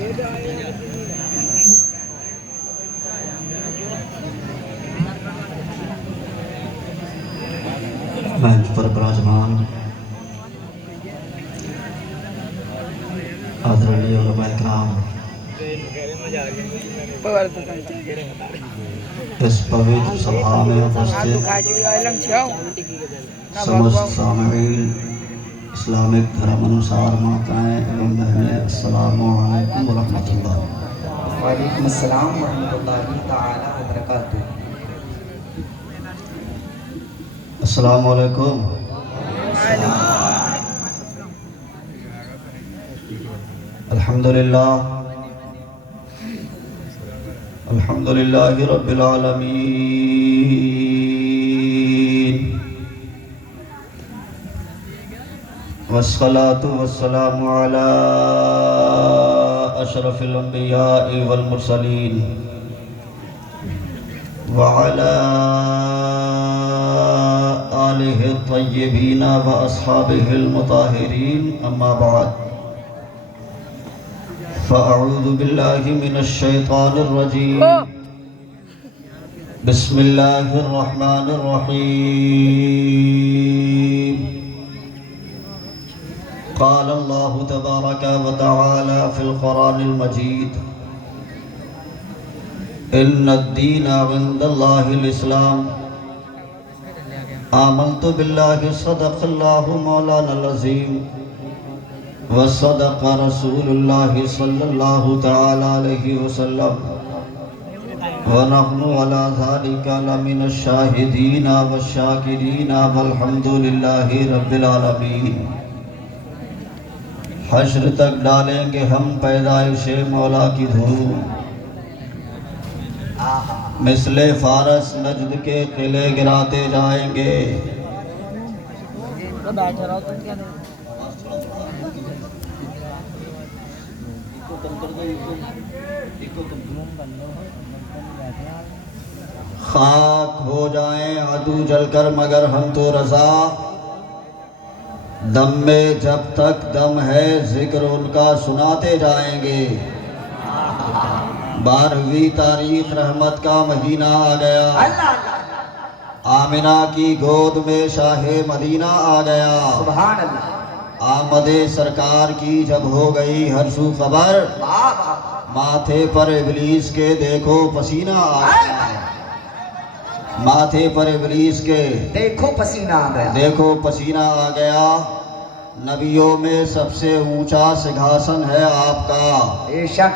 मंच पर विराजमान आदरणीय उलमाए किराम, इस पवित्र सभा में उपस्थित समस्त सामईन, इस्लामिक धर्म अनुसार माताएं एवं बहनें, अस्सलामु अलैकुम व रहमतुल्लाह। वालेकुम अस्सलाम व रहमतुल्लाहि ताला व बरकातुहू। अस्सलामु अलैकुम। अल्हम्दुलिल्लाह अल्हम्दुलिल्लाहि रब्बिल आलमीन वस्सलातु वस्सलामु अला अशरफिल अंबिया'i वल मुरसलीन व अला आलिहि तय्यबीन व अस्हाबिहिल मुताहिरीन, अम्मा बाद। फ़अऊज़ु बिल्लाहि मिनश शैतानिर रजीम। बिस्मिल्लाहिर रहमानिर रहीम। क़ाल अल्लाहु तबारक व तआला फ़िल क़ुरानिल मजीद, इन्नद-दीना इंदल्लाहिल इस्लाम। आमनतु बिल्लाहि सदक़ल्लाहु मौलानल अज़ीम व सदक़ रसूलुल्लाहि सल्लल्लाहु तआला अलैहि वसल्लम व नहनु अला ज़ालिका लमिनश शाहिदीन व शाकिरीन वल्हम्दुलिल्लाहि रब्बिल आलमीन। हश्र तक डालेंगे हम पैदाइशे मौला की धूम, मिसले फारस नजद के किले गिराते जाएंगे। खाक हो जाएं आदू जलकर मगर हम तो रज़ा, दम में जब तक दम है जिक्र उनका सुनाते जाएंगे। 12वीं तारीख रहमत का महीना आ गया, आमिना की गोद में शाहे मदीना आ गया। सुभान अल्लाह। आमदे सरकार की जब हो गई हर सू खबर, माथे पर इबलीस के देखो पसीना आ गया। माथे पर इबलीस के देखो पसीना आ गया, देखो पसीना आ गया। नबियों में सबसे ऊंचा सिंहासन है आपका, बेशक।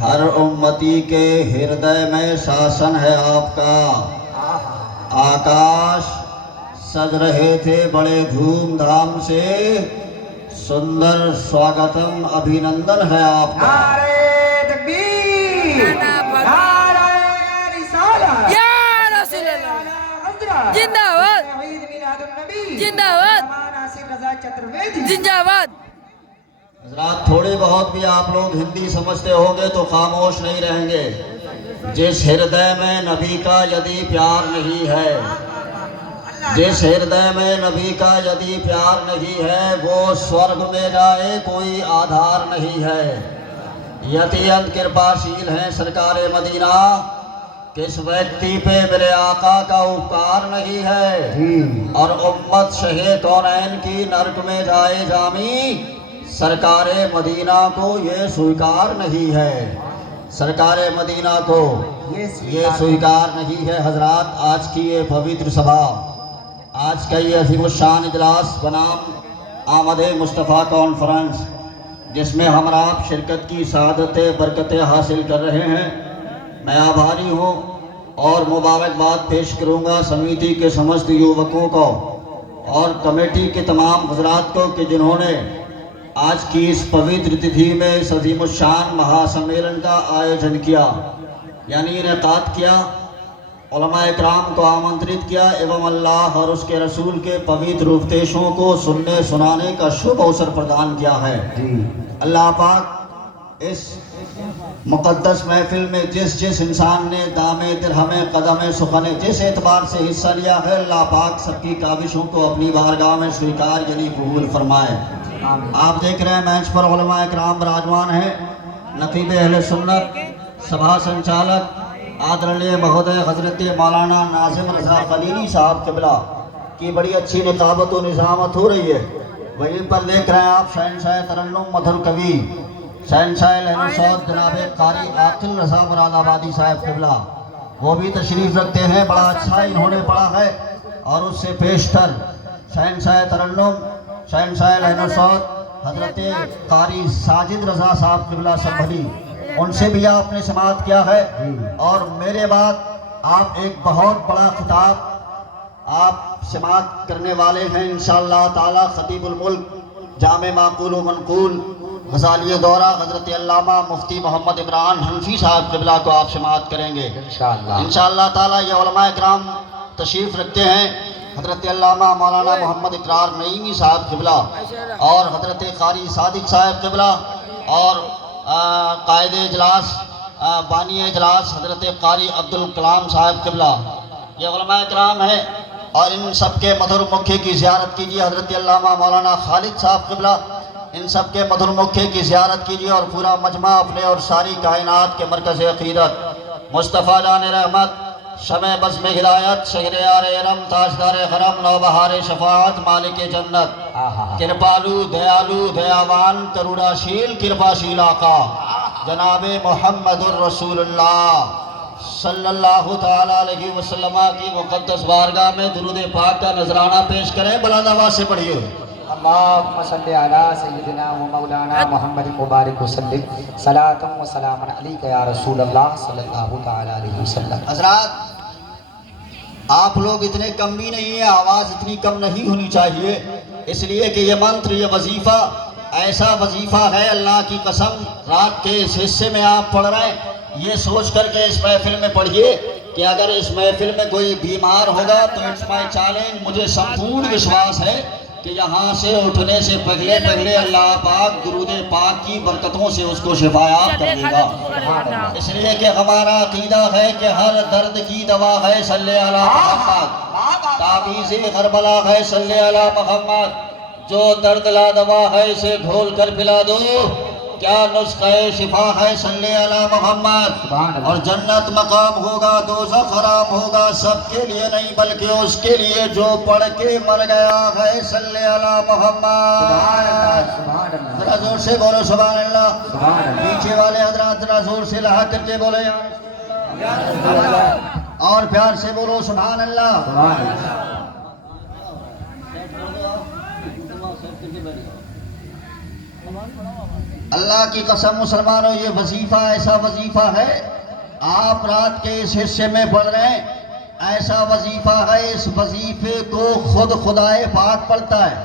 हर उम्मती के हृदय में शासन है आपका। आकाश सज रहे थे बड़े धूमधाम से, सुंदर स्वागतम अभिनंदन है आपका। नारे तकबीर, नारे रिसालत, या रसूलल्लाह जिंदाबाद, जिंदाबाद, जिंदाबाद। हज़रात, थोड़ी बहुत भी आप लोग हिंदी समझते होंगे तो खामोश नहीं रहेंगे। जिस हृदय में नबी का यदि प्यार नहीं है, जिस हृदय में नबी का यदि प्यार नहीं है, वो स्वर्ग में जाए कोई आधार नहीं है। यतीअंत कृपाशील हैं सरकार मदीना, किस व्यक्ति पे मेरे आका का उपकार नहीं है और उम्मत शहे कौनैन की नर्क में जाए जामी, सरकार मदीना को ये स्वीकार नहीं है। सरकार मदीना को ये स्वीकार नहीं है। हजरात, आज की ये पवित्र सभा, आज का ये अज़ीमुश्शान इजलास बनाम आमदे मुस्तफ़ा कॉन्फ्रेंस, जिसमें हम आप शिरकत की सादतें बरकतें हासिल कर रहे हैं, मैं आभारी हूँ और मुबारकबाद पेश करूँगा समिति के समस्त युवकों को और कमेटी के तमाम हजरात को कि जिन्होंने आज की इस पवित्र तिथि में इस अज़ीमुश्शान महासम्मेलन का आयोजन किया, यानी इनेकाद किया, उलमाए किराम को आमंत्रित किया एवं अल्लाह और उसके रसूल के पवित्र उपदेशों को सुनने सुनाने का शुभ अवसर प्रदान किया है। अल्लाह पाक इस मुक़द्दस महफिल में जिस जिस इंसान ने दामे दिरहमे कदमे सुखने जिस एतबार से हिस्सा लिया है, अल्लाह पाक सबकी काविशों को अपनी बारगाह में स्वीकार यानी कबूल फरमाए। आप देख रहे हैं मंच पर उलमाए किराम विराजमान हैं। नकीब अहले सुन्नत सभा संचालक आदरणीय महोदय हजरत मौलाना नाजिम रज़ा खलीली साहब क़िबला की बड़ी अच्छी निकाबत व निज़ामत हो रही है। वहीं पर देख रहे हैं आप शहंशाह तरन्नुम मधुर कवि शहंशाह लहनुसौद जनाब कारी आकिल रज़ा मुरादाबादी साहब क़िबला, वो भी तशरीफ़ रखते हैं। बड़ा अच्छा इन्होंने पढ़ा है। और उससे पेशतर शहंशाह तरन्नुम शहंशाह लहनुसौद हजरत कारी साजिद रज़ा साहब क़िबला संभली, उनसे भी आपने समाअत किया है। और मेरे बाद आप एक बहुत बड़ा खिताब आप समाअत करने वाले हैं इंशाअल्लाह ताला। खतीबुल मुल्क जामे माकूल व मनकूल गज़ाली दौरा हजरत अल्लामा मुफ्ती मोहम्मद इमरान हनफी साहब क़िबला को आप समाअत करेंगे इंशाअल्लाह ताला। ये उलमा इकराम तशरीफ़ रखते हैं। हजरत अल्लामा मौलाना मोहम्मद इकरार नईमी साहब क़िबला और हजरत कारी सादिक साहब क़िबला और कायद इजलास बानी इजलास हजरत कारी अब्दुल कलाम साहब क़िबला, ये उलमा इकराम है। और इन सब के मधुर मुख्य की ज़ियारत कीजिए। हजरत अल्लामा मौलाना खालिद साहब क़िबला, इन सब के मधुर मुख्य की ज़ियारत कीजिए। और पूरा मजमा अपने और सारी कायनात के मरकज़ अक़ीदत मुस्तफ़ा जान रहमत शमे बज़ में हिदायत शहर यार इरम ताजदार हरम नौबहार शफाअत मालिक जन्नत कृपालु दयालु दयावान करुणाशील कृपाशील आका जनाबे मोहम्मदुर रसूलुल्लाह सल्लल्लाहु ताला अलैहि वसल्लम की मुक़द्दस बारगाह में दुरूद पाक का नजराना पेश करें। बुलंद आवाज़ से पढ़िए। अल्लाहुम्मा सल्लि अला सय्यिदिना व मौलाना मुहम्मद मुबारक वसल्लिम सलातम व सलामन अलैका या रसूल अल्लाह सल्लल्लाहु ताला अलैहि वसल्लम। हज़रात, आप लोग इतने कम भी नहीं है, आवाज़ इतनी कम नहीं होनी चाहिए, इसलिए कि ये मंत्र ये वजीफ़ा ऐसा वजीफ़ा है, अल्लाह की कसम रात के इस हिस्से में आप पढ़ रहे हैं, ये सोच करके इस महफिल में पढ़िए कि अगर इस महफिल में कोई बीमार होगा तो इट्स माय चैलेंज, मुझे संपूर्ण विश्वास है कि यहाँ से उठने से पहले पहले अल्लाह पाक दुरूद पाक की बरकतों से उसको शिफायात कर देगा। इसलिए कि हमारा अकीदा है कि हर दर्द की दवा है सल्ले अला मुहम्मद, ताबीज़े करबला है सल्ले अला मुहम्मद, जो दर्द ला दवा है इसे घोल कर पिला दो, क्या नुस्ख़ा शिफा है सल्ले अला मोहम्मद। और जन्नत मकाम होगा, दोज़ख हराम होगा, सबके लिए नहीं बल्कि उसके लिए जो पढ़ के मर गया है सल्ले अला मोहम्मद। जरा जोर से बोलो सुभान अल्लाह। पीछे वाले हजरात जरा जोर से लहा करके बोले और प्यार से बोलो सुभान अल्लाह। अल्लाह की कसम मुसलमानों, ये वजीफा ऐसा वजीफा है, आप रात के इस हिस्से में पढ़ रहे हैं, ऐसा वजीफा है, इस वजीफे को खुद खुदाए पाक पढ़ता है,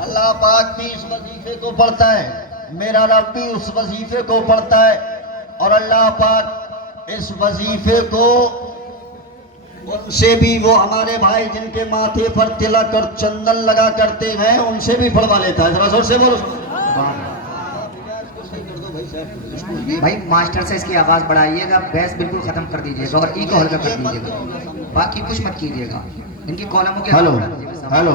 अल्लाह पाक भी इस वजीफे को पढ़ता है, मेरा रब भी उस वजीफे को पढ़ता है। और अल्लाह पाक इस वजीफे को उनसे भी, वो हमारे भाई जिनके माथे पर तिलक और चंदन लगा करते हैं, उनसे भी पढ़वा लेता है। जरा जोर से बोलो भाई। मास्टर से इसकी आवाज़ बढ़ाइएगा, बैस बिल्कुल ख़त्म कर दीजिएगा और ई को हल्का कर दीजिएगा, बाकी कुछ मत कीजिएगा। इनकी कॉलमों के हेलो हेलो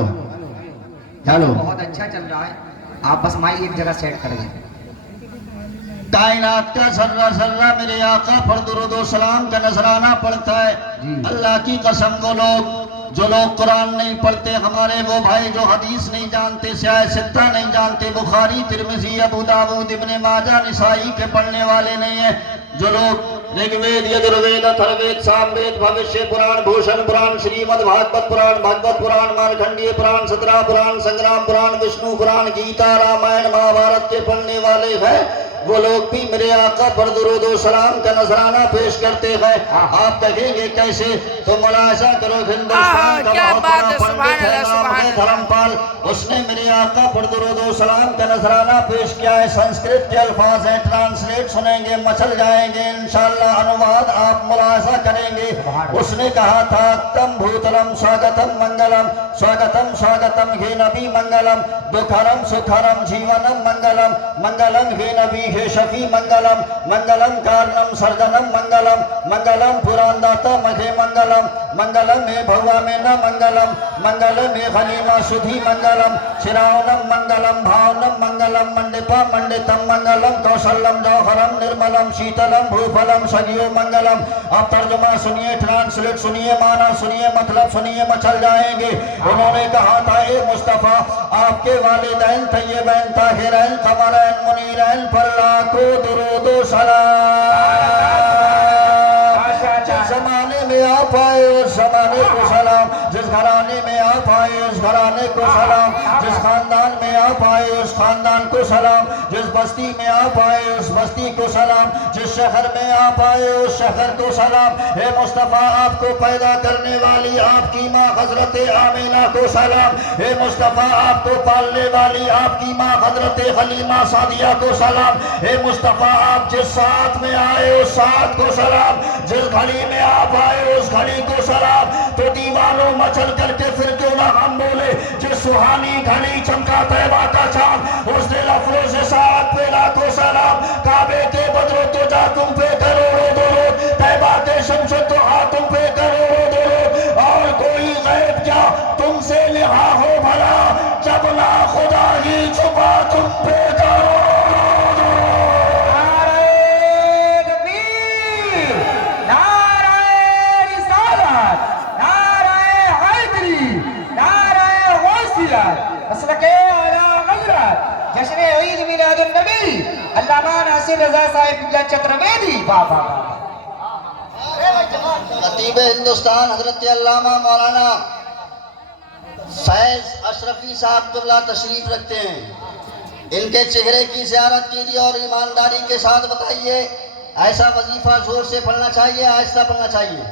हेलो बहुत अच्छा चल रहा है, आप बस माइक एक जगह सेट कर दें। कायनात का जर्रा जर्रा मेरे आका पर दुरूद व सलाम का नजराना पड़ता है। अल्लाह की कसम, वो लोग जो लोग कुरान नहीं पढ़ते, हमारे वो भाई जो हदीस नहीं जानते, सियाह सित्ता नहीं जानते, बुखारी तिरमिज़ी अबू दाऊद इब्ने माजा निसाई के पढ़ने वाले नहीं है, जो लोग ऋग्वेद यजुर्वेद अथर्ववेद सामवेद भविष्य पुराण भूषण पुराण श्रीमद् भागवत पुराण भागवत पुराण मार्कंडेय पुराण सतरा पुराण संग्राम पुराण विष्णु पुराण गीता रामायण महाभारत के पढ़ने वाले हैं, वो लोग भी मेरे आका पर दुरूद व सलाम का नजराना पेश करते हैं। आप कहेंगे कैसे, तो मुलाहिज़ा करो, हिंदुस्तान का बहुत बड़ा पंडित है, नाम है धर्मपाल, उसने मेरे आका पर दुरूद व सलाम का नजराना पेश किया है। संस्कृत के अल्फाज हैं, ट्रांसलेट सुनेंगे, मचल जाएंगे इंशाअल्लाह, अनुवाद आप मुलाहिज़ा करेंगे। उसने कहा था, तम भूतलम स्वागतम मंगलम स्वागतम स्वागतम हे नबी मंगलम, दुखरम सुखरम जीवनम मंगलम मंगलम हे नबी हे शफी मंगलम मंगलम कारणम सर्जनम मंगलम मंगलम पुराणदाता मघे मंगलम मंगलम में भवा में न मंगलम मंगलम में हनीमा सुधी मंगलम श्रावणम मंगलम भावनम मंगलम मंडिपा मंडितम मंगलम कौशलम जौहरम निर्मलम शीतलम भूफलम सगियो मंगलम। आप तर्जुमा सुनिए, ट्रांसलेट सुनिए, माना सुनिए, मतलब सुनिए, मचल जाएंगे। उन्होंने कहा था ए मुस्तफा आपके वालिदैन तय्यबैन ताहिरैन कमरैन मुनीरैन पर लाखों दुरूद व सलाम। जिस जमाने में आप आए उस जमाने को सलाम, जिस घराने में आप आए उस घराने को सलाम, जिस खानदान में आप आए उस खानदान को सलाम, जिस बस्ती में आप आए उस बस्ती को सलाम, जिस शहर में आप आए उस शहर को सलाम। हे मुस्तफ़ा आपको पैदा करने वाली आपकी माँ हजरत आमीना को सलाम। हे मुस्तफ़ा आपको पालने वाली आपकी माँ हजरत हलीमा सादिया को सलाम। हे मुस्तफ़ा आप जिस साथ में आए उस साथ को सलाम, जिस घड़ी में आप आए उस घड़ी को सलाम। तो दीवानों मचल करके फिर क्यों ना हम बोले जिस सुहानी घड़ी चमका तैबा का चांद उस दिल अफरोज से साथ पे लाखों सलाम। काबे के बदरो तो जा तुम पे करोड़ों दरूद, तैबा के शमशो तो आ तुम पे करोड़ों दरूद। और कोई गैब क्या तुमसे लिहा हो भला जब ना खुदा ही छुपा तुम पे करोड़ों जश्न ईद मिलादुन नबी अल्लामा नासिर रजा साहिब चतुर्वेदी। बाबा खतीब हिंदुस्तान हजरत अल्लामा मौलाना फैज अशरफी साहब क़िबला तशरीफ रखते हैं। इनके चेहरे की ज़ियारत कीजिए और ईमानदारी के साथ बताइए ऐसा वजीफा जोर से पढ़ना चाहिए, आहिस्ता पढ़ना चाहिए?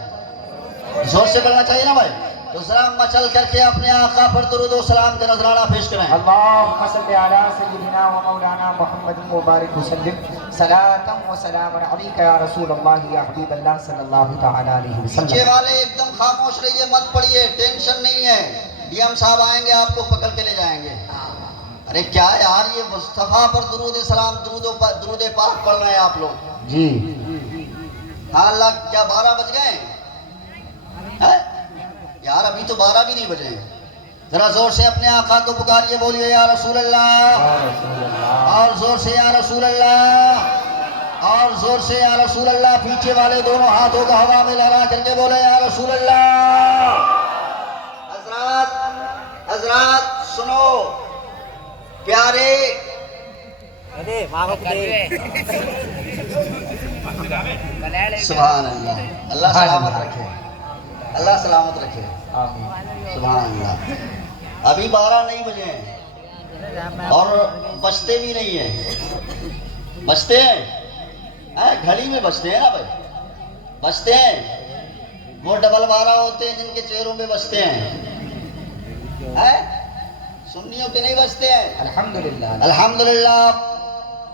जोर से पढ़ना चाहिए ना भाई। तो जरा मचल करके अपने आका पर दुरूद व सलाम का नजराना पेश करें। अल्लाहुम्मा सल्ली अला सय्यिदिना व मौलाना मुहम्मद मुबारक वसल्लम सलातम व सलामन अलैका या रसूल अल्लाह या हबीब अल्लाह सल्लल्लाहु तआला अलैहि पीछे वसल्लम। वाले एकदम खामोश रहिए, मत पढ़िए, टेंशन नहीं है। डीएम साहब आएंगे आपको पकड़ के ले जाएंगे। अरे क्या यार ये मुस्तफा पर दुरूद सलाम दुरूद पाक पढ़ रहे हैं आप लोग जी। हाँ अल्लाह, क्या 12 बज गए हैं? यार अभी तो 12 भी नहीं बजे हैं। जरा जोर से अपने आका को पुकारिए, बोलिए या रसूल अल्लाह, और जोर से या रसूल अल्लाह, और जोर से या रसूल अल्लाह। पीछे वाले दोनों हाथों को हवा में लहरा करके बोले या रसूल अल्लाह। हजरात हजरात सुनो प्यारे, सुभान अल्लाह। अल्लाह सलामत रखे, अल्लाह सलामत रखे, सुभान अल्लाह। अभी 12 नहीं बजे हैं और बजते भी नहीं है। बजते हैं घड़ी में बजते हैं ना भाई, बजते हैं। वो डबल 12 होते हैं जिनके चेहरों में बजते हैं, सुन्नियों के नहीं बजते हैं। अल्हम्दुलिल्लाह अल्हम्दुलिल्लाह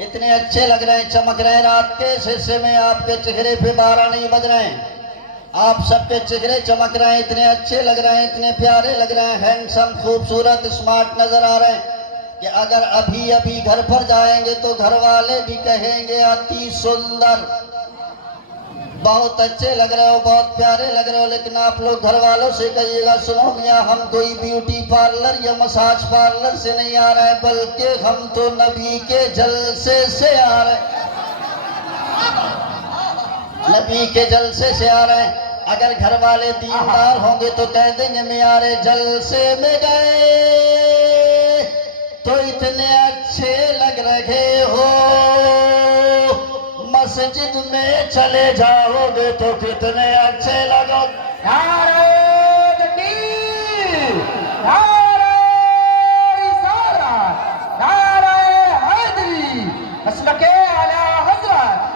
इतने अच्छे लग रहे हैं, चमक रहे हैं। रात के हिस्से में आपके चेहरे पे 12 नहीं बज रहे हैं, आप सबके चेहरे चमक रहे हैं, इतने अच्छे लग रहे हैं, इतने प्यारे लग रहे हैं, हैंडसम, खूबसूरत, स्मार्ट नजर आ रहे हैं कि अगर अभी अभी घर पर जाएंगे तो घर वाले भी कहेंगे अति सुंदर, बहुत अच्छे लग रहे हो, बहुत प्यारे लग रहे हो। लेकिन आप लोग घर वालों से कहिएगा सुनो मियाँ हम कोई ब्यूटी पार्लर या मसाज पार्लर से नहीं आ रहे हैं, बल्कि हम तो नबी के जलसे से आ रहे हैं, नबी के जलसे से आ रहे हैं। अगर घर वाले दीनदार होंगे तो कह देंगे मियारे जलसे में गए तो इतने अच्छे लग रहे हो, मस्जिद में चले जाओगे तो कितने अच्छे लगोगे। नारे तकबीर, नारे रिसालत, नारे हैदरी, मसलके आला हज़रत।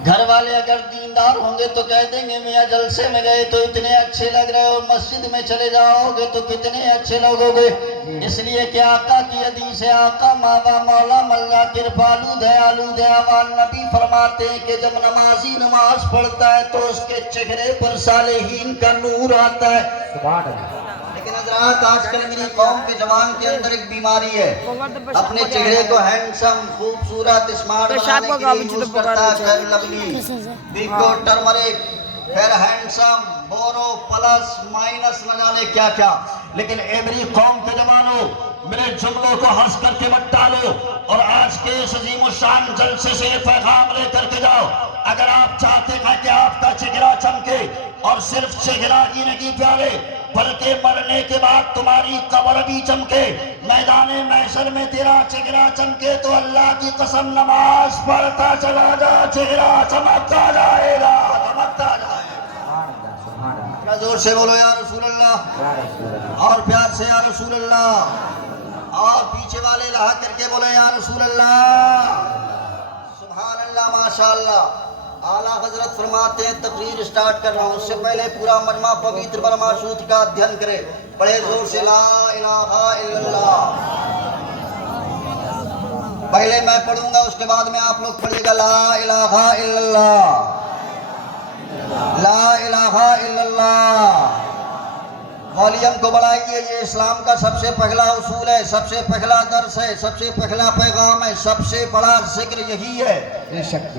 घर वाले अगर दीनदार होंगे तो कह देंगे मियाँ जलसे में गए तो इतने अच्छे लग रहे हो, मस्जिद में चले जाओगे तो कितने अच्छे लगोगे। इसलिए कि आका की हदीस है, आका मावा मौला मल्ला कृपालु दयालु दयावान नबी फरमाते हैं कि जब नमाजी नमाज पढ़ता है तो उसके चेहरे पर सालेहीन का नूर आता है। सुभान अल्लाह। लेकिन हज़रात आजकल मेरी कौम के जवान के अंदर एक बीमारी है, अपने चेहरे को हैंडसम, खूबसूरत, स्मार्ट बनाने के लिए यूज करता है फेयर लवली, बिको, टर्मरिक, फिर हैंडसम, बोरो, प्लस, माइनस, न जाने क्या क्या। लेकिन एवरी कौम के जवानों, मेरे जुमलों को हंस करके मत टालो और आज के इस अजीमुशान जलसे से ये पैगाम लेकर के जाओ। अगर आप चाहते हैं कि आपका चेहरा चमके और सिर्फ चेहरा ही नहीं प्यारे, बल्कि मरने के बाद तुम्हारी कब्र भी चमके, मैदाने महशर में तेरा चेहरा चमके, तो अल्लाह की कसम नमाज पढ़ता चला जा, चेहरा चमकता जाएगा, चमकता जाएगा। जोर से बोलो या रसूल अल्लाह, और प्यार से या रसूल अल्लाह, और पीछे वाले लहा करके बोले या रसूल अल्लाह। सुभान अल्लाह, माशाअल्लाह। आला हजरत फरमाते हैं, तकरीर स्टार्ट कर रहा हूँ, उससे पहले पूरा मजमा पवित्र बरमाशूद का अध्ययन करे। पढ़े जोर से ला इलाहा इल्लल्लाह। पहले मैं पढ़ूंगा, उसके बाद में आप लोग पढ़िएगा ला इलाहा इल्लल्लाह, ला इलाहा इल्लल्लाह। वॉल्यूम को बढ़ाइए। ये इस्लाम का सबसे पहला उसूल है, सबसे पहला दर्स है, सबसे पहला पैगाम है, सबसे बड़ा जिक्र यही है।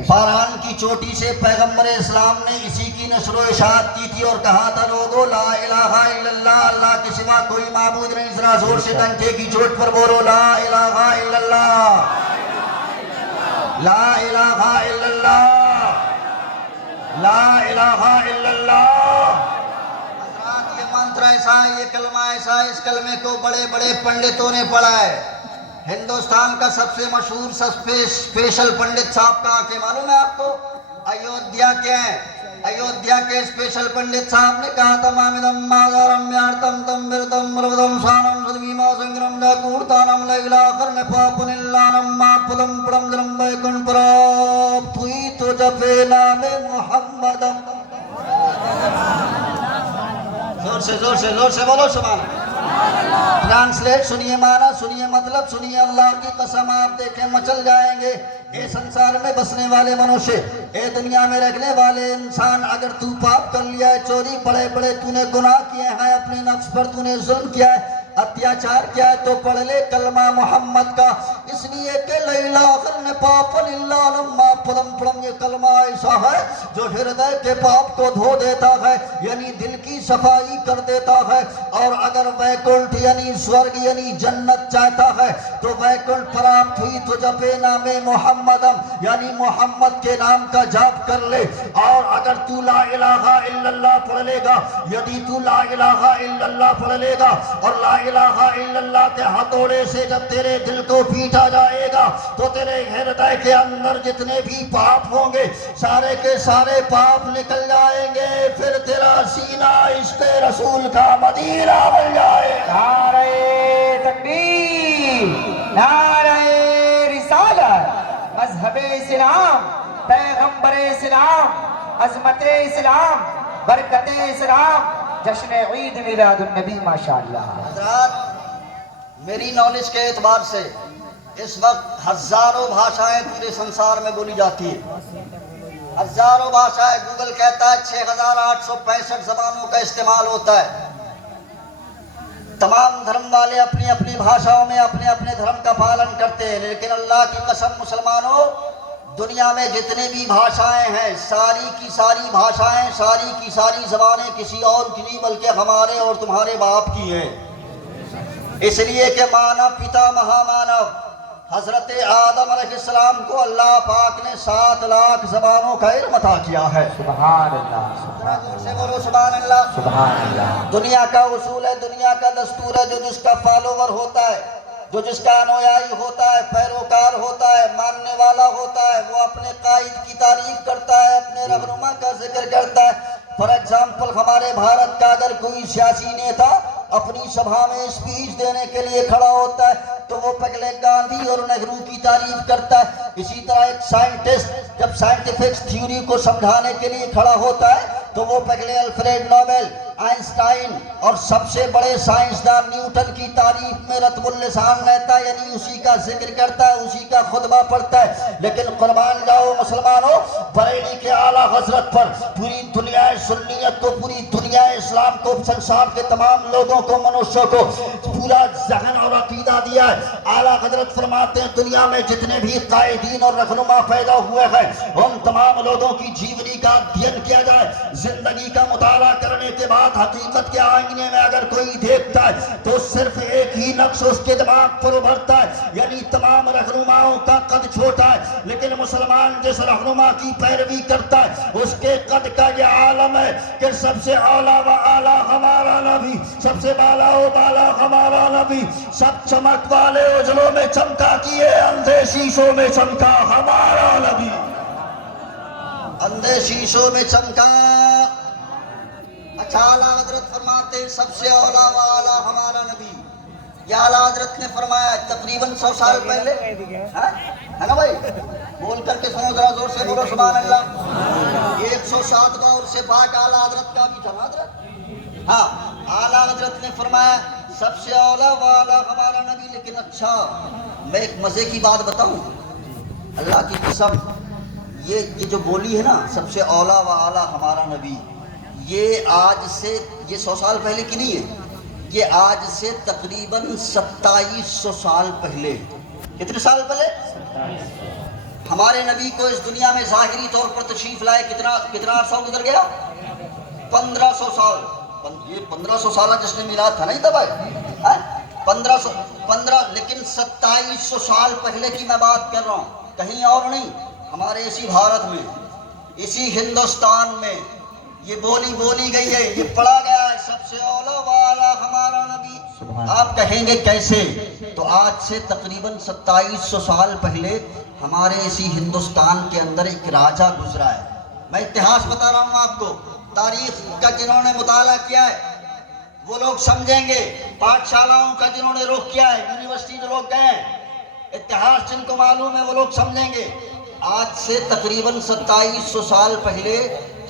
फरहान की चोटी से पैगंबर इस्लाम ने इसी की नस्र इशाअत की थी और कहा था, लोगों ला इलाहा इल्लल्लाह, अल्लाह के सिवा कोई माबूद नहीं। जरा जोर से डंके की चोट पर बोलो ला इलाहा इल्लल्लाह, ला इलाहा इल्लल्लाह, ला इलाहा इल्लल्लाह। ये मंत्र ऐसा है, ये कलमा ऐसा है, इस कलमे को बड़े बड़े पंडितों ने पढ़ा है। हिंदुस्तान का सबसे मशहूर स्पेशल पंडित साहब कहाँ के मालूम है आपको? अयोध्या के हैं। अयोध्या के स्पेशल पंडित साहब ने कहा था, मामिदम मादारम यार्तम तम बिरतम मरवदम सानम सदवीमा संग्रम जाकूर्तानम लैला करने पापुनिल्लानम मापुलम पुरम जरम बैकुन प्राप्त हुई तो जपे नामे मोहम्मदम। जोर से बोलो सुभान। ट्रांसलेट सुनिए, माना सुनिए, मतलब सुनिए। अल्लाह की कसम आप देखें मचल जाएंगे ये संसार में बसने वाले मनुष्य, ये दुनिया में रहने वाले इंसान। अगर तू पाप कर लिया है, चोरी, बड़े बड़े तूने गुनाह किए हैं, अपने नफ्स पर तूने जुल्म किया है, अत्याचार किया है, तो पढ़ ले कलमा मोहम्मद का। इसलिए कि लैला करने पापम, ये कलमा ऐसा है जो हृदय के पाप को धो देता है, यानी दिल की सफाई कर देता है। और अगर वैकुंठ यानी स्वर्ग यानी जन्नत चाहता है तो वैकुंठ प्राप्त हुई तो जपे नामे मोहम्मदम, यानी मोहम्मद के नाम का जाप कर ले। और अगर तू ला इलाहा इल्लल्लाह पढ़ लेगा, यदि तू ला इलाहा इल्लल्लाह पढ़ लेगा और ला इलाहा इल्लल्लाह के हथौड़े से जब तेरे दिल को पीटा जाएगा तो तेरे हृदय के अंदर जितने भी पाप होंगे सारे के सारे पाप निकल जाएंगे। फिर तेरा सीना इश्क़े रसूल का मदीना बन जाए। नारे तकबीर, नारे रिसालत, मज़हबे इस्लाम, पैगंबरे इस्लाम, अज़मते इस्लाम, बरकते इस्लाम, जश्न ईद मिलादुन नबी माशाअल्लाह। हज़रात, मेरी नॉलेज के एतबार से इस वक्त हजारों भाषाएं पूरे संसार में बोली जाती है। हजारों भाषाएं, गूगल कहता है 6865 जबानों का इस्तेमाल होता है। तमाम धर्म वाले अपनी अपनी भाषाओं में अपने अपने धर्म का पालन करते हैं, लेकिन अल्लाह की कसम मुसलमानों, दुनिया में जितनी भी भाषाएं हैं, सारी की सारी भाषाएं, सारी की सारी जबानें किसी और की नहीं बल्कि हमारे और तुम्हारे बाप की हैं। इसलिए कि मानव पिता महामानव हजरत आदम अलैहिस्सलाम को अल्लाह पाक ने 7 लाख जबानों का इल्म अता किया है। सुभान अल्लाह, जोर से बोलो सुभान अल्लाह, सुभान अल्लाह। दुनिया का उसूल है, दुनिया का दस्तूर है, जो जिसका फॉलोवर होता है, जो जिसका अनुयायी होता है, पैरोकार होता है, मानने वाला होता है, वो अपने कायद की तारीफ करता है, अपने रहनुमा का जिक्र करता है। फॉर एग्जाम्पल, हमारे भारत का अगर कोई सियासी नेता अपनी सभा में स्पीच देने के लिए खड़ा होता है तो वो पहले गांधी और नेहरू की तारीफ करता है। इसी तरह एक साइंटिस्ट जब साइंटिफिक थ्योरी को समझाने के लिए खड़ा होता है तो वो पहले अल्फ्रेड नोबेल, आइंस्टाइन और सबसे बड़े साइंसदान न्यूटन की तारीफ में रतबुल लिसान रहता है, यानी उसी का जिक्र करता है, उसी का खुतबा पढ़ता है। लेकिन कुर्बान जाओ मुसलमानों, बरेली के आला हजरत पर पूरी दुनिया सुन्नियत को, पूरी दुनिया इस्लाम को, संसार के तमाम लोगों को, मनुष्यों को पूरा जहन और अकीदा दिया है। आला हजरत फरमाते हैं दुनिया में जितने भी कायदीन और रहनुमा पैदा हुए हैं, उन तमाम लोगों की जीवनी का अध्ययन किया जाए। जिंदगी का मुताला करने के बाद हकीकत के आईने में अगर कोई देखता है तो सिर्फ एक ही नक्श उसके दिमाग पर उभरता है, यानी तमाम रहनुमाओं का कद छोटा है। लेकिन मुसलमान जिस रहनुमा की पैरवी करता है उसके कद का यह आलम है कि सबसे आला व आला हमारा नबी, सबसे बाला व बाला हमारा नबी, सब चमक वाले उजलों में चमका किए, अंधे शीशों में चमका हमारा नबी, अंधे शीशों में चमका। अच्छा, आला हजरत फरमाते सबसे औला व आला हमारा नबी। यह आला हजरत ने फरमाया तकरीबन 100 साल पहले, है ना भाई? बोल करके सुनो, जरा जोर से बोलो सुभान अल्लाह। 107 गौर से पाक आला हजरत का भी था हजरत। हाँ, आला हजरत ने फरमाया सबसे औला व आला हमारा नबी। लेकिन अच्छा, मैं एक मजे की बात बताऊं, अल्लाह की कसम, ये जो बोली है ना सबसे औला व आला हमारा नबी, ये आज से, ये 100 साल पहले की नहीं है, ये आज से तकरीबन 2700 साल पहले। कितने साल पहले? हमारे नबी को इस दुनिया में जाहिरी तौर पर तशरीफ लाए कितना अर्सा गुजर गया? 1500 साल। ये 1500 साल जिसने मिलाद था नहीं था भाई, 1500, लेकिन 2700 साल पहले की मैं बात कर रहा हूँ, कहीं और नहीं, हमारे इसी भारत में, इसी हिंदुस्तान में ये बोली गई है, ये पढ़ा गया है सबसे औला वाला हमारा नबी। आप कहेंगे कैसे? तो आज से तकरीबन 2700 साल पहले हमारे इसी हिंदुस्तान के अंदर एक राजा गुजरा है। मैं इतिहास बता रहा हूँ आपको, तारीख का जिन्होंने मुताला किया है वो लोग समझेंगे, पाठशालाओं का जिन्होंने रुख किया है, यूनिवर्सिटी जो लोग गए हैं, इतिहास जिनको मालूम है वो लोग समझेंगे। आज से तकरीबन 2700 साल पहले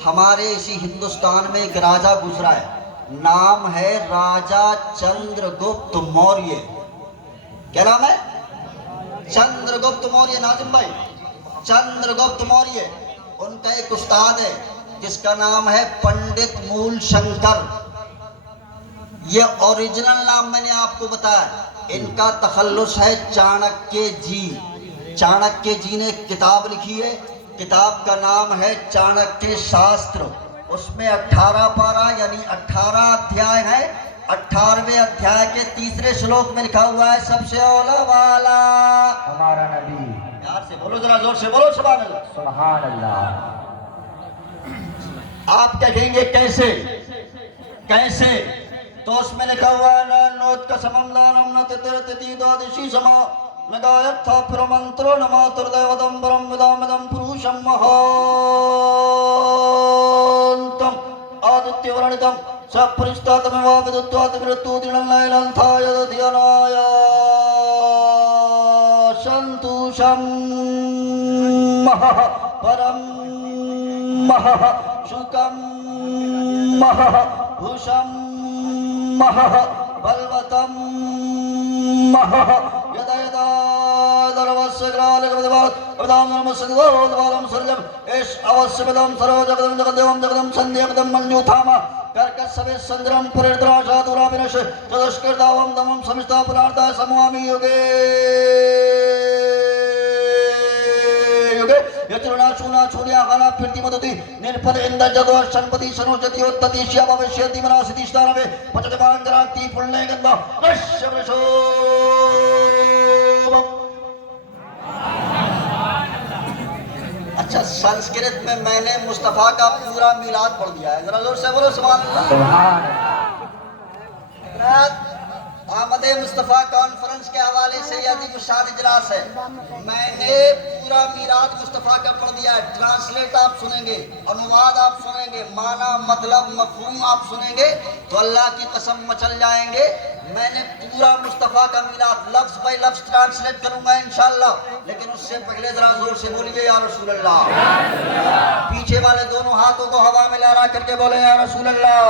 हमारे इसी हिंदुस्तान में एक राजा गुजरा है, नाम है राजा चंद्रगुप्त मौर्य। क्या नाम है? चंद्रगुप्त मौर्य। नाजिम भाई, चंद्रगुप्त मौर्य, उनका एक उस्ताद है जिसका नाम है पंडित मूल शंकर। ये ओरिजिनल नाम मैंने आपको बताया, इनका तखल्लुस है चाणक्य जी। चाणक्य जी ने किताब लिखी है, किताब का नाम है चाणक्य शास्त्र। उसमें 18 पारा यानी 18 अध्याय है। 18वें अध्याय के 3रे श्लोक में लिखा हुआ है सबसे औला वाला हमारा नबी। यार से बोलो, जरा जोर से बोलो सुभान अल्लाह। सुभान अल्लाह। आप कहेंगे कैसे कैसे? तो उसमें लिखा हुआ है नोत का सममदानम न तितिरति द्वादशी समा नगायत्था प्रमंत्रो नमातुर्देवदं परम विदामदं पुरुषं महान्तम आदित्यवर्णितं सपरिष्टातमेवा विदुत्वात् विरुद्धो दिनलयलन्थाय दध्यनाय सन्तुषं महः परं महः सुखं महः भूषं महः बलवतं महः यदा यदा दरवस्य ग्रालकवदवात् अवदामनम सदिवारोदवालम सर्जम एष अवश्य पदम सरोजगदम जगदेवम जगदम संध्यमदम मन्युथामा कर्कसवे संद्रम परिद्राशा दुराविनश तदस्कृतावम दमम समिष्टा पुरार्था समवामि योगे यचुना चूना चूनिया खाना फिरती मदति निर्पद इंद्र जगो शनपति सनोजति उत्तति श्या भविष्यति मनासिति स्नानवे पचते बांगराती पुण्य गंधा नश्य वृषो। अच्छा, संस्कृत में मैंने मुस्तफा का पूरा मिलाद पढ़ दिया है, जरा जोर से बोलो सुभान अल्लाह। आमद मुस्तफ़ा कॉन्फ्रेंस के हवाले से यह अजीब-उल-शान इजलास है। मैंने पूरा मीराद मुस्तफ़ा का पढ़ दिया है। ट्रांसलेट आप सुनेंगे, अनुवाद आप सुनेंगे, माना मतलब मफहूम आप सुनेंगे तो अल्लाह की कसम मचल जाएंगे। मैंने पूरा मुस्तफ़ा का मीराद लफ्ज़ बाय लफ्ज़ ट्रांसलेट करूंगा इंशाअल्लाह, लेकिन उससे पहले जरा जोर से बोलिए या रसूल अल्लाह। पीछे वाले दोनों हाथों को हवा में लहरा करके बोले या रसूल अल्लाह।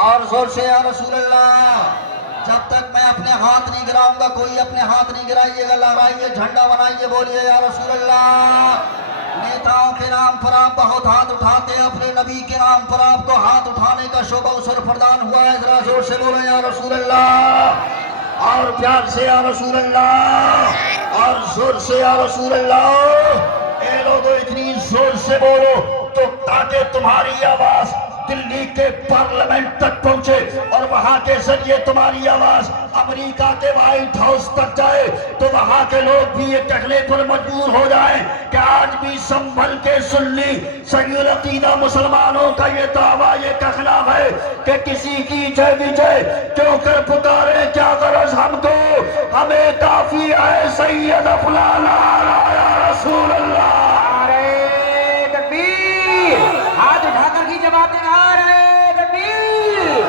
और जोर से या रसूल अल्लाह। जब तक मैं अपने हाथ नहीं गिराऊंगा, कोई अपने हाथ नहीं गिराइएगा, लहराइए, झंडा बनाइए, बोलिए या रसूल अल्लाह। नेताओं के नाम पर आप बहुत हाथ उठाते हैं, अपने नबी के नाम पर आपको हाथ उठाने का शुभ अवसर प्रदान हुआ है। जरा जोर से बोले या रसूल अल्लाह, और प्यार से या रसूल अल्लाह, और जोर से या रसूल अल्लाह। ए लोगों, इतनी जोर से बोलो तो ताकि तुम्हारी आवाज दिल्ली के पार्लियामेंट तक पहुंचे और वहां के जरिए तुम्हारी आवाज अमेरिका के व्हाइट हाउस तक जाए, तो वहां के लोग भी ये कहने पर मजबूर हो जाएं कि आज भी संभल के सुन्नी सगीर अकीदा मुसलमानों का ये दावा, ये कहना है कि किसी की जय विजय क्यों कर पुकारे, क्या गरज हमको, हमें काफी है सैयद फलाना या रसूल अल्लाह। हाथ उठाकर की जवाब देना, नारे तकबीर,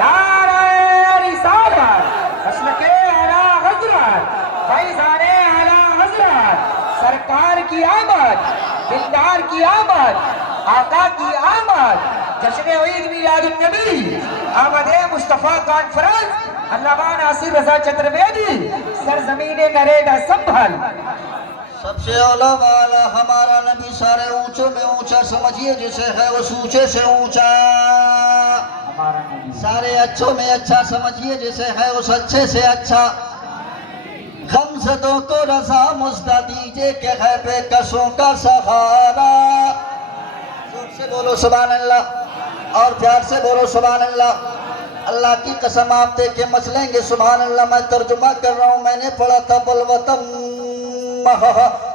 नारे रिसालत, मसलके आला हज़रत, फैज़ाने आला हज़रत, सरकार की आमद, दिलदार की आमद, आका की आमद, जश्न ईद मिलादुन नबी, आमद मुस्तफा कॉन्फ्रेंस, अल्लामा नासिर रज़ा चतुर्वेदी, सरजमीन नरेगा संभल। सबसे औला वाला हमारा नबी सारे ऊंचों में ऊंचा, समझिए जिसे है उस ऊंचे से ऊंचा। सारे अच्छों में अच्छा, समझिए जिसे है उस अच्छे से अच्छा। गमज़दों को रज़ा मुज़्दा दीजिए कि है बेकसों का सहारा। जोर से बोलो सुभान अल्लाह, और प्यार से बोलो सुभान अल्लाह। अल्लाह की कसम आप देख के मचलेंगे सुभान अल्लाह। मैं तर्जुमा कर रहा हूँ, मैंने पढ़ा था बलवतन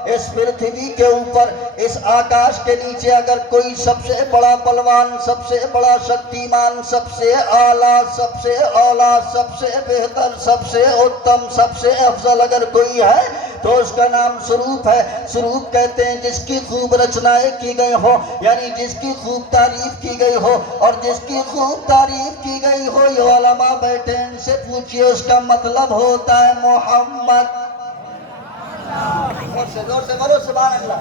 इस पृथ्वी के ऊपर, इस आकाश के नीचे अगर कोई सबसे बड़ा बलवान, सबसे बड़ा शक्तिमान, सबसे आला, सबसे औला, सबसे बेहतर, सबसे उत्तम, सबसे अफजल अगर कोई है तो उसका नाम स्वरूप है। स्वरूप कहते हैं जिसकी खूब रचनाएं की गई हो, यानी जिसकी खूब तारीफ की गई हो, और जिसकी खूब तारीफ की गई हो, ये उलमा बैठे इनसे पूछिए, उसका मतलब होता है मोहम्मद। जोर से बोलो सुभान अल्लाह।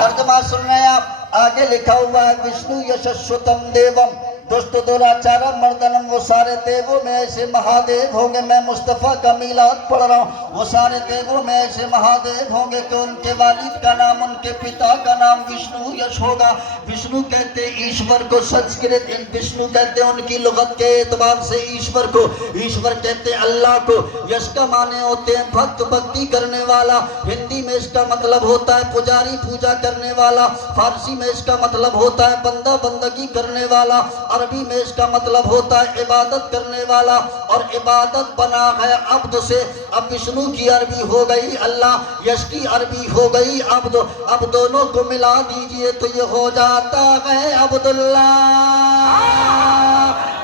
तर्जुमा सुन रहे हैं आप, आगे लिखा हुआ है विष्णु यशस्वतम देवम दोस्तों दुराचारम मर्दनम। वो सारे देवों में ऐसे महादेव होंगे, मैं मुस्तफ़ा का मीलाद पढ़ रहा हूँ, वो सारे देवों में ऐसे महादेव होंगे कि उनके वालिद का नाम, उनके पिता का नाम विष्णु यश होगा। विष्णु कहते ईश्वर को, संस्कृत विष्णु कहते हैं उनकी लुगत के एतबार से ईश्वर को, ईश्वर कहते हैं अल्लाह को। यश का माने होते हैं भक्त, भक्ति करने वाला। हिंदी में इसका मतलब होता है पुजारी, पूजा करने वाला। फारसी में इसका मतलब होता है बंदा, बंदगी करने वाला। अरबी में इसका मतलब होता है इबादत करने वाला, और इबादत बना है अब्द से। अब विष्णु की अरबी हो गई अल्लाह, यश की अरबी हो गई अब्द। अब दोनों को मिला दीजिए तो ये हो जाता है अब्दुल्लाह,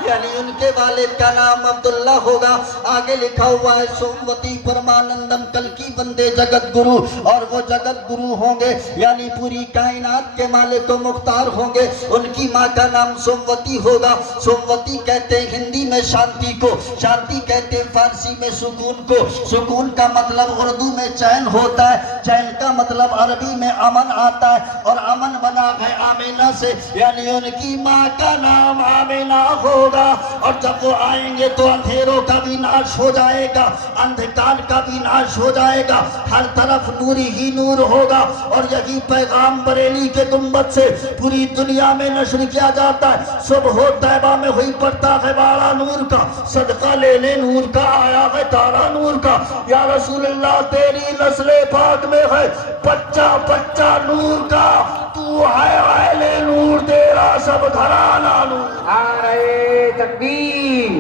यानी उनके वालिद का नाम अब्दुल्ला होगा। आगे लिखा हुआ है सोमवती परमानंदम कल की बंदे जगत गुरु, और वो जगत गुरु होंगे यानी पूरी कायनात के मालिक व मुख्तार होंगे। उनकी माँ का नाम सोमवती होगा। सोमवती कहते हैं हिंदी में शांति को, शांति कहते हैं फारसी में सुकून को। सुकून का मतलब उर्दू में चैन होता है, चैन का मतलब अरबी में अमन आता है, और अमन बना है आमीना से, यानी उनकी माँ का नाम आमीना होगा। और जब वो आएंगे तो अंधेरों का भी नाश हो जाएगा, अंधकार का भी नाश हो जाएगा, हर तरफ नूर ही नूर होगा। और यही पैगाम बरेली के गुंबद से पूरी दुनिया में नशर किया जाता है। सुबह तैबा में हुई पड़ता है बाड़ा नूर का, सदका लेने नूर का आया है तारा नूर का। या रसूल अल्लाह तेरी नस्ले पाक में है बच्चा बच्चा नूर का, तू है आले नूर, तेरा सब घराना नूर। नारे तकबीर,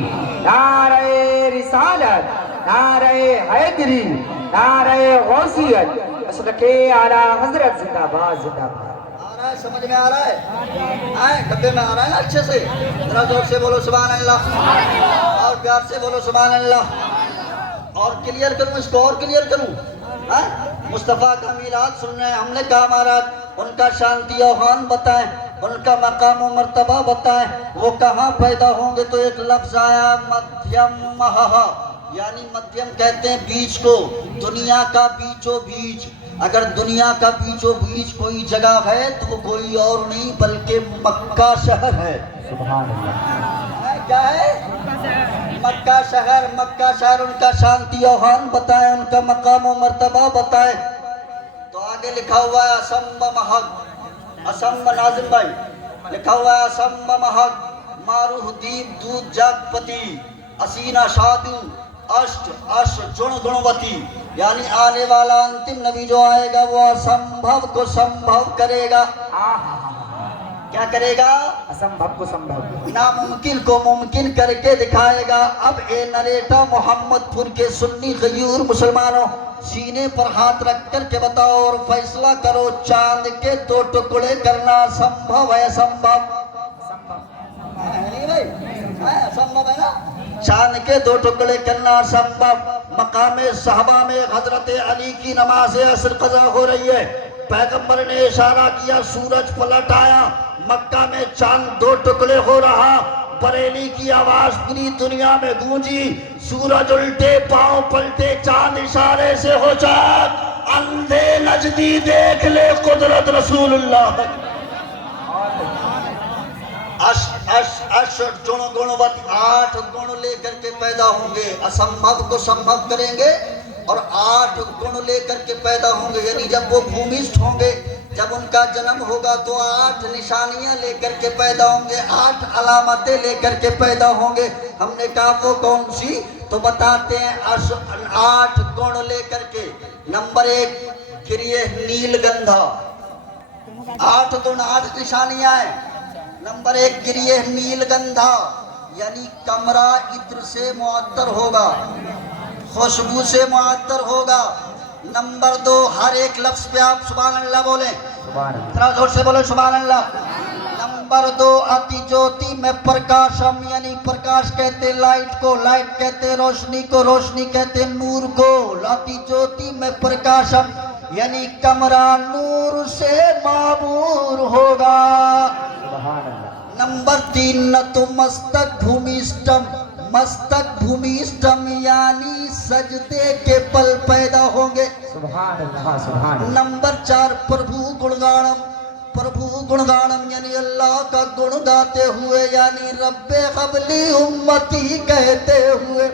नारे रिसालत, नारे हैदरी, नारे गौसियत, मसलके आला हज़रत जिंदाबाद जिंदाबाद। आ रहा है, समझ में आ रहा है, आए डब्बे में आ रहा है ना अच्छे से। जरा जोर से बोलो सुभान अल्लाह, और प्यार से बोलो सुभान अल्लाह। और क्लियर करूं इसको, और क्लियर करूं, मुस्तफ़ा का मीलाद सुन रहे हैं। हमने कहा महाराज उनका शांति आह्वान बताएं, उनका मकाम और मर्तबा बताएं, वो कहाँ पैदा होंगे। तो एक लफ्ज आया मध्यम, यानी मध्यम कहते हैं बीच को, दुनिया का बीचों बीच। अगर दुनिया का बीचों बीच कोई जगह है तो वो कोई और नहीं बल्कि मक्का शहर है। सुभान अल्लाह। मक्का शहर उनका शांति ओहान बताए, उनका मकाम और मर्तबा बताए। तो आगे लिखा हुआ है असम्ब महक, असम्ब नाजिम भाई लिखा हुआ है असम्ब महक मारूह दीप दूध जागपति असीना शादू अष्ट अष्ट जुण गुणवती। यानी आने वाला अंतिम नबी जो आएगा वो असंभव को संभव करेगा। क्या करेगा? असंभव को संभव, नामुमकिन को मुमकिन करके दिखाएगा। अब ए नरेटा मोहम्मदपुर के सुन्नी गयूर मुसलमानों, सीने पर हाथ रख कर के बताओ और फैसला करो, चांद के 2 टुकड़े करना संभव है? संभव नहीं भाई, असंभव है ना। चांद के 2 टुकड़े करना संभव। मकामे साहबा में हजरत अली की नमाज असर कज़ा हो रही है। पैगंबर ने इशारा किया, सूरज पलट आया, मक्का में चांद 2 टुकड़े हो रहा। बरेली की आवाज पूरी दुनिया में गूंजी, सूरज उल्टे पांव पलटे, चांद इशारे से हो चाक, अंधे नजदी देख ले कुदरत रसूलुल्लाह। अश अश अश गुण गुणवती 8 गुण लेकर के पैदा होंगे, असंभव को संभव करेंगे और 8 गुण लेकर के पैदा होंगे। यानी जब वो भूमिष्ठ होंगे, जब उनका जन्म होगा तो 8 निशानियां लेकर के पैदा होंगे, 8 अलामतें लेकर के पैदा होंगे। हमने कहा वो कौन सी? तो बताते हैं 8 गुण लेकर के। नंबर 1 गिरिये नीलगंधा, 8 गुण 8 निशानियां हैं। नंबर 1 गिरिये नीलगंधा, यानी कमरा इत्र से मुअत्तर होगा, खुशबू से मुअत्तर होगा। नंबर 2 हर एक लफ्ज पे आप सुभान अल्लाह बोले, थोड़ा जोर से बोले सुभान अल्लाह। नंबर 2 अति ज्योति में प्रकाशम, यानी प्रकाश कहते लाइट को, लाइट कहते रोशनी को, रोशनी कहते नूर को। अति ज्योति में प्रकाशम यानी कमरा नूर से मामूर होगा। नंबर 3 न तो मस्तक भूमिष्ठम, मस्तक भूमिष्ठम यानी सजदे के पल पैदा होंगे। सुभान अल्लाह, सुभान अल्लाह। नंबर 4 प्रभु गुणगानम, प्रभु गुणगानम यानी अल्लाह का गुण गाते हुए, यानी रब्बे क़बली उम्मती कहते हुए।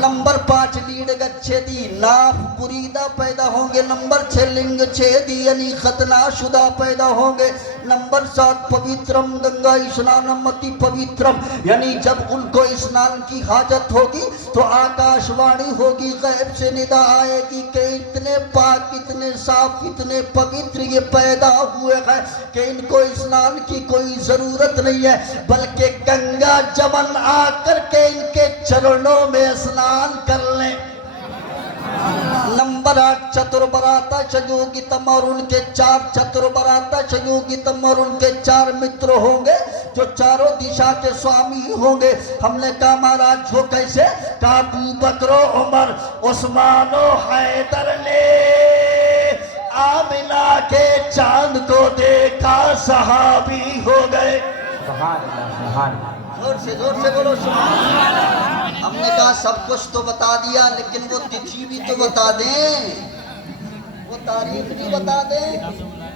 नंबर 5 लीड गच्छेदी, नाफ बुरीदा पैदा होंगे। नंबर 6 लिंग छेदी यानी खतना शुदा पैदा होंगे। नंबर 7 पवित्रम गंगा स्नानम अति पवित्रम, यानी जब उनको स्नान की हाजत होगी तो आकाशवाणी होगी, गैब से निदा आएगी कि इतने पाक, इतने साफ, इतने पवित्र ये पैदा हुए हैं कि इनको स्नान की कोई जरूरत नहीं है, बल्कि गंगा जमन आकर के इनके चरणों में स्नान कर लें। नंबर 8 चतुर्बराता शयोगितम, और उनके 4 चतुर्बराता शयोगितम और उनके 4 मित्र होंगे जो चारों दिशा के स्वामी होंगे। हमने कहा महाराज वो कैसे? अबू बकर, उमर, उस्मान, हैदर ने आमिना के चांद को देखा, सहाबी हो गए। जोर से बोलो सुभान। हमने कहा सब कुछ तो बता दिया, लेकिन वो तिथि भी तो बता दें, वो तारीख भी बता दें।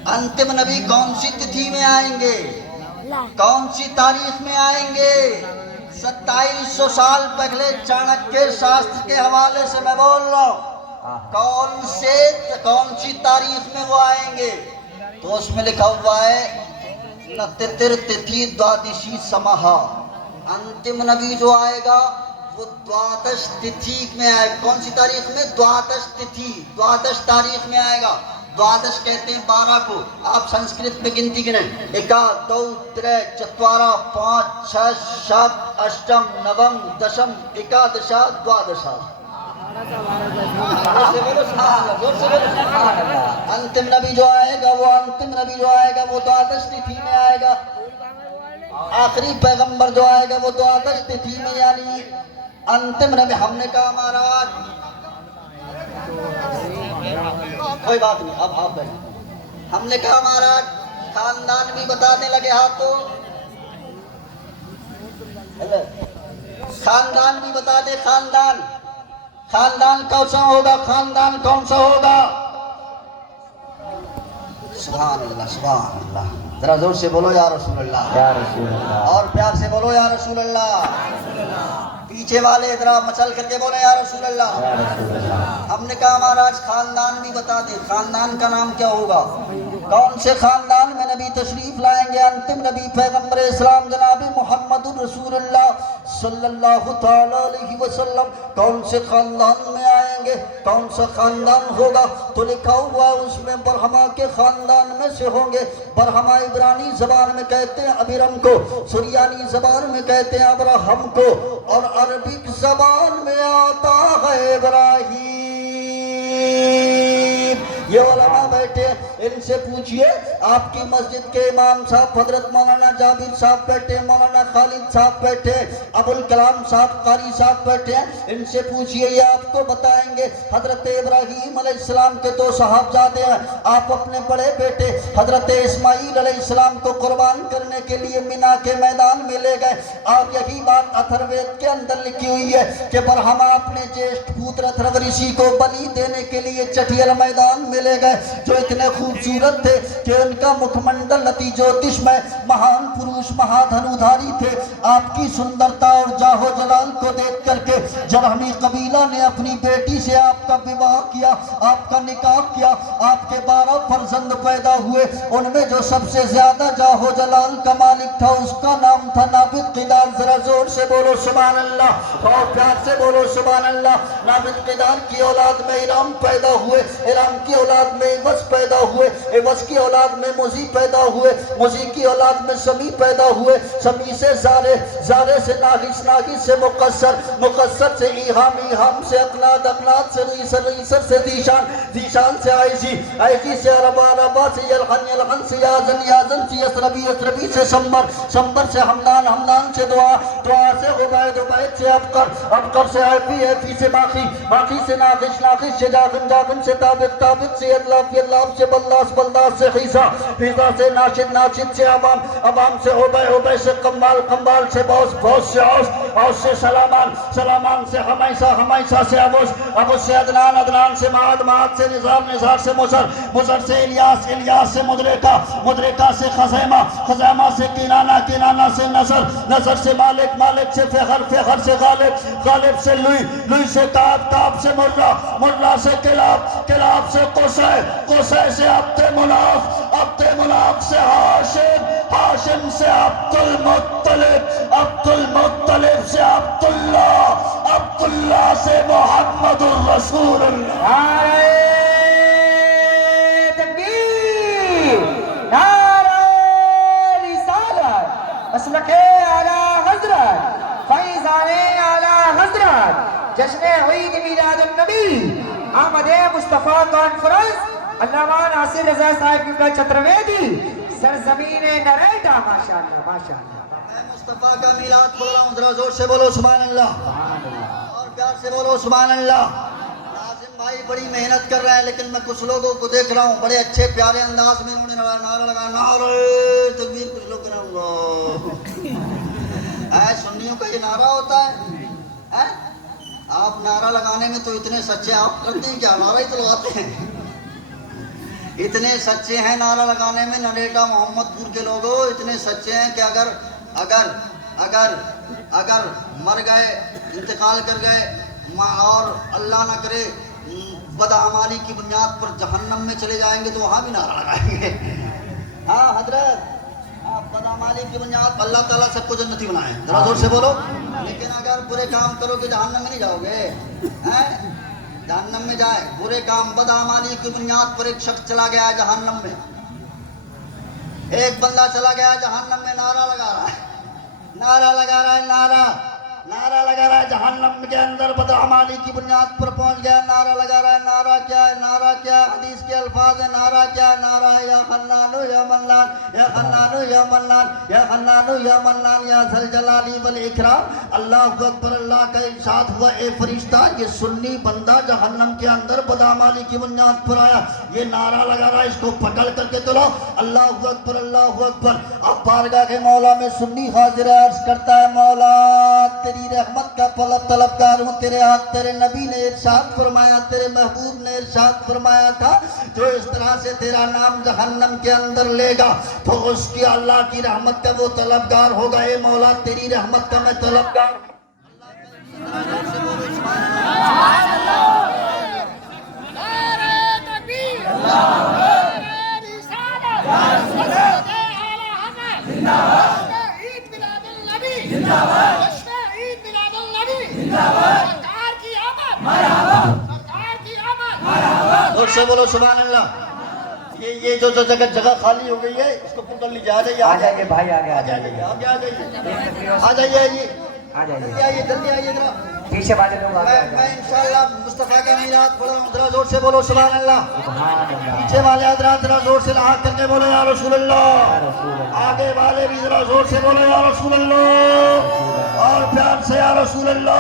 अंतिम नबी कौन सी तिथि में आएंगे, कौन सी तारीख में आएंगे? 2700 साल पहले चाणक्य शास्त्र के हवाले से मैं बोल रहा हूँ, कौन सी तारीख में वो आएंगे? तो उसमें लिखा हुआ है न तितिर तिथि द्वादशी समाहा। अंतिम नबी जो आएगा वो द्वादश तिथि में आएगा। कौन सी तारीख में? द्वादश तिथि, द्वादश तारीख में आएगा। द्वादश कहते हैं 12 को। आप संस्कृत में गिनती गिनें, 1 2 3 4 5 6 7 8 9 10 11 12। अंतिम नबी जो आएगा वो, अंतिम नबी जो आएगा वो द्वादश तिथि में आएगा। आखिरी पैगंबर जो आएगा वो द्वादश तिथि में, यानी अंतिम नबी। हमने कहा महाराज कोई बात नहीं, अब आप बैठे। हमने कहा महाराज खानदान भी बताने लगे, हाथों खानदान भी बता दे। खानदान, खानदान कौन सा होगा? खानदान कौन सा होगा? सुभान अल्लाह, सुभान अल्लाह। जरा जोर से बोलो या रसूल अल्लाह, या रसूल अल्लाह। और प्यार से बोलो या रसूल अल्लाह। पीछे वाले इधर मचल करके बोले या रसूल अल्लाह। या रसूल अल्लाह। हमने कहा महाराज खानदान भी बता दे, खानदान का नाम क्या होगा? कौन से खानदान में नबी तशरीफ लाएंगे? अंतिम नबी पैगंबर इस्लाम जनाब मोहम्मद रसूलुल्लाह सल्लल्लाहु ताला अलैहि वसल्लम कौन से खानदान में आएंगे? कौन सा खानदान होगा? तो लिखा हुआ उसमें बरहमा के खानदान में से होंगे। बरहमा इब्रानी जबान में कहते हैं अबिरम को, सुरियानी जबान में कहते हैं अब्राहम को, और अरबिक जबान में आता है इब्राहिम। ये उलमा बैठे, इनसे पूछिए। आपकी मस्जिद के इमाम साहब हजरत मौलाना जाबिर साहब बैठे, मौलाना खालिद साहब बैठे, अबुल कलाम साहब कारी साहब बैठे, इनसे पूछिए, ये आपको बताएंगे। हजरत इब्राहीम अलैहिस्सलाम के दो साहबजादे हैं। आप अपने बड़े बेटे हजरत इस्माईल अलैहिस्सलाम को कुर्बान करने के लिए मिना के मैदान में ले गए, और यही बात अथर्ववेद के अंदर लिखी हुई है कि बरहमा अपने ज्येष्ठ पुत्र अथर्व ऋषि को बलि देने के लिए चटियल मैदान में ले गए, जो इतने खूबसूरत थे कि उनका मुखमंडल अति ज्योतिषमय, महान पुरुष, महाधनुधारी थे। आपकी सुंदरता और जाहो जलाल को देख करके जरहमी कबीला ने अपनी बेटी से आपका विवाह किया, आपका निकाह किया। आपके 12 फर्जंद पैदा हुए, उनमें जो सबसे ज्यादा जाहो जलाल का मालिक था उसका नाम था नाबिद किदार। जरा जोर से बोलो सुभान अल्लाह, और प्यार से बोलो सुभान अल्लाह। नाबिद किदार की औलाद में इराम पैदा हुए, इराम की औलाद में इवस पैदा हुए, इवस की औलाद में मुजी पैदा हुए, मुजी की औलाद में समी पैदा हुए, समी से जारे, जारे से नागिस, नागिस से मुकस्सर, मुकस्सर से ईहाम, ईहाम से अकनाद, अकनाद से रीसर, रीसर से दीशान, दीशान से आयजी, आयजी से अरबा, अरबा से यलहन, यलहन से याजन, याजन से यसरबी, यसरबी से संबर, संबर से हमदान, हमदान से दुआ, दुआ से उबैद, उबैद से अबकर, अबकर से आफी, आफी से बाकी, बाकी से नागिश, नागिश से जागन, जागन से ताबिक, ताबिक से अल्लाह, अल्लाह से बल्लास, बल्लास से खीसा, खीसा से नाशिद, नाशिद से अवाम, अवाम से उबै, उबै से कम्बाल, कम्बाल से बौस, बौस से औस, औस से सलामान, सलामान से हमेशा, हमेशा से अबुस, अबुस से अदनान, अदनान से माद, माद से निज़ार, निज़ार से मुसर, मुसर से इलियास, इलियास से मुदरिका, मुदरिका से खज़ैमा, खज़ैमा से किनाना, किनाना से नसर, नसर से मालिक, मालिक से फ़खर, फ़खर से गालिब, गालिब से लुई, लुई से ताब, ताब से मुर्रा, मुर्रा से किलाब, किलाब से कुसै, कुसै से अब्दे मुनाफ, अब्दे मुनाफ से हाशिम, हाशिम से अब्दुल मुत्तलिब, अब्दुल मुत्तलिब से अब्दुल्ला, अब्दुल्ला से मोहम्मदुर रसूलुल्लाह। तकबीर, नारे रिसालत, मसलके आला हज़रत, फैज़ाने आला हज़रत, जश्न ईद मिलादुन नबी, आमदे मुस्तफ़ा कॉन्फ्रेंस, अल्लामा नासिर रज़ा साहिब की चतुर्वेदी, सरजमीन नरेटा। माशाअल्लाह, माशाअल्लाह। मुस्तफा का मिलाद बोल रहा हूँ, जरा जोर से बोलो सुभान अल्लाह, और प्यार से बोलो सुभान अल्लाह। नाज़िम भाई बड़ी मेहनत कर रहे हैं, लेकिन मैं कुछ लोगों को देख रहा हूँ बड़े अच्छे प्यारे अंदाज में उन्होंने नारा लगाया, नारे तकबीर। कुछ लोग कराऊंगा सुन्नियों का ये नारा होता है? आप नारा लगाने में तो इतने सच्चे, आप करते हैं क्या? नारा ही तो लगाते हैं। इतने सच्चे हैं नारा लगाने में नरेटा मोहम्मदपुर के लोगों, इतने सच्चे हैं कि अगर अगर अगर अगर मर गए, इंतकाल कर गए, और अल्लाह ना करे बदअमाली की बुनियाद पर जहन्नम में चले जाएंगे तो वहाँ भी नारा लगाएंगे। हाँ हजरत, आप बदअमाली की बुनियाद, अल्लाह ताला सबको जन्नती बनाए, जरा जोर से बोलो। लेकिन अगर बुरे काम करोगे जहन्नम में नहीं जाओगे, हैं? जहन्नम में जाए बुरे काम, बदअमाली की बुनियाद पर एक शख्स चला गया जहन्नम में, एक बंदा चला गया जहन्नम में, नारा लगा रहा है, नारा लगा रहा है, नारा, नारा लगा रहा है जहन्नम के अंदर, बदअमाली की बुनियाद पर पहुंच गया, नारा लगा रहा है। नारा क्या है? नारा क्या है? हदीस के अल्फाज है, नारा क्या है? नारा है या खन्नानु या मन्नान, या खन्नानु या मन्नान, या खन्नानु या मन्नान, या ज़ल जलाली वल इकराम। अल्लाहु अकबर। अल्लाह का इरशाद हुआ, ए फरिश्ता, ये सुन्नी बंदा जहन्नम के अंदर बदअमाली की बुनियाद पर आया, ये नारा लगा रहा है, इसको पकड़ करके चलो। अल्लाहु अकबर, अल्लाहु अकबर। अब बारगाह के मौला में सुन्नी हाजिर अर्ज करता है, मौला तेरी रहमत का तलबगार हूँ, तेरे हाथ, तेरे नबी ने इरशाद फरमाया, तेरे महबूब ने इरशाद फरमाया था, जो इस तरह से तेरा नाम जहन्नम के अंदर लेगा तो उसकी अल्लाह की रहमत का वो तलबगार होगा। ए मौला तेरी रहमत का मैं तलबगार। जोर से बोलो सुभान अल्लाह। ये जो जगह जगह खाली हो गई है इसको पकड़ लीजिए। आ जाइए, आ जाइए भाई, आगे आ जाइए, आगे आ जाइए, आ जाइए, आइए, आ जाइए। जल्दी आइए, जल्दी आइए जरा। पीछे वाले लोग आगे आ मैं जाइए। इंशाअल्लाह मुस्तफा का मीरात पढ़ रहा हूँ। जरा जोर से बोलो सुभान अल्लाह। सुभान अल्लाह। पीछे वाले हजरात जरा जोर से लाहक करके बोलो या रसूल अल्लाह। आगे वाले भी जरा जोर से बोलो या रसूल अल्लाह, और प्यार से या रसूल अल्लाह।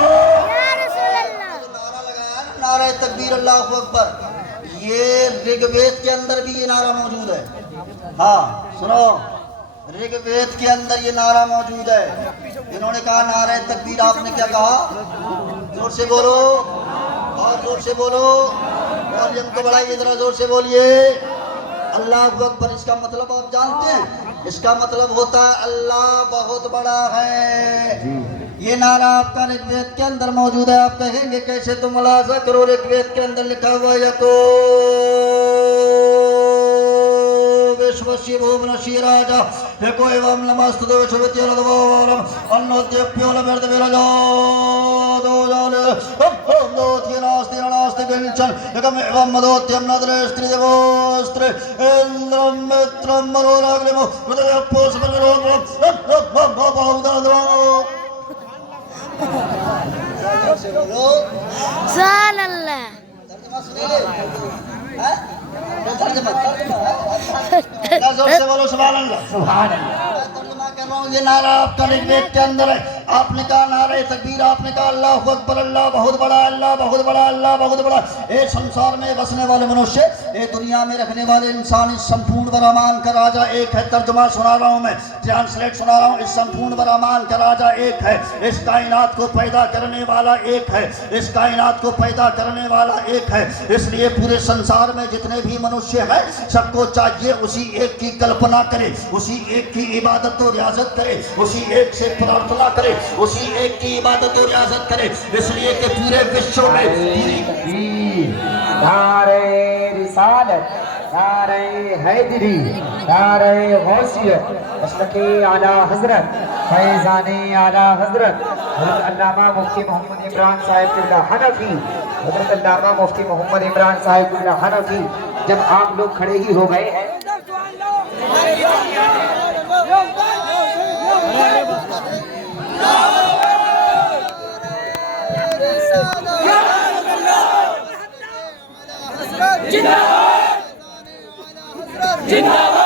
नारा लगाया ना, नारा तकबीर अल्लाहु अकबर। ये ऋग्वेद के अंदर भी ये नारा मौजूद है। हाँ सुनो, ऋग्वेद के अंदर ये नारा मौजूद है। इन्होंने कहा नारा तकबीर, आपने क्या कहा? जोर से बोलो, और जोर से बोलो, और को बढ़ाइए, जरा जोर से बोलिए अल्लाह अकबर। इसका मतलब आप जानते हैं? इसका मतलब होता है अल्लाह बहुत बड़ा है। ये नारा आपका ऋग्वेद के अंदर मौजूद है। आप कहेंगे कैसे? तो मुलाजा करो, ऋग्वेद के अंदर लिखा हुआ यको विश्वस्य भुवनस्य राजा एको एवं नमस्तुते विश्वविद्यालयम् अन्नोद्यप्यो लभ्यर्दविरजो दोजाले दोत्य नास्ति नास्ति किंचन एकम एवं मदोत्यम नदरे स्त्री देवोस्त्रे इंद्रम मित्रम मनोराग्निमो हृदयपोष बलरोगो सुभान अल्लाह। तर्जुमा सुनिए, हैं? तर्जुमा जोर से बोलो सुभान अल्लाह। सुभान अल्लाह। मैं तर्जुमा कर रहा हूँ। ये नारा आपका ऋग्वेद के अंदर है। आपने कहा नारे तकबीर, आपने कहा अल्लाह अकबर, अल्लाह बहुत बड़ा, अल्लाह बहुत बड़ा, अल्लाह बहुत बड़ा। ये संसार में बसने वाले मनुष्य, ये दुनिया में रखने वाले इंसान, इस संपूर्ण ब्रह्मांड का राजा एक है। तर्जुमा सुना रहा हूँ मैं, ट्रांसलेट सुना रहा हूँ। इस संपूर्ण ब्रह्मांड का राजा एक है। इस कायनात को पैदा करने वाला एक है। इस कायनात को पैदा करने वाला एक है। इसलिए पूरे संसार में जितने भी मनुष्य हैं, सबको चाहिए उसी एक की कल्पना करे, उसी एक की इबादत और रियाजत करे, उसी एक से प्रार्थना करे, उसी एक की इबादत और रियाजत करे। इसलिए कि पूरे विश्व में पूरी नारे रिसालत, नारे हैदरी, नारे गौसियत, मशरक़े आला हजरत, फैज़ाने आला हजरत हज़रत अल्लामा मुफ्ती मोहम्मद इमरान साहिब किबला हनफी, हज़रत अल्लामा मुफ्ती मोहम्मद इमरान साहिब किबला हनफी। जब आप लोग खड़े ही हो गए हैं, जिंदाबाद जिंदाबाद।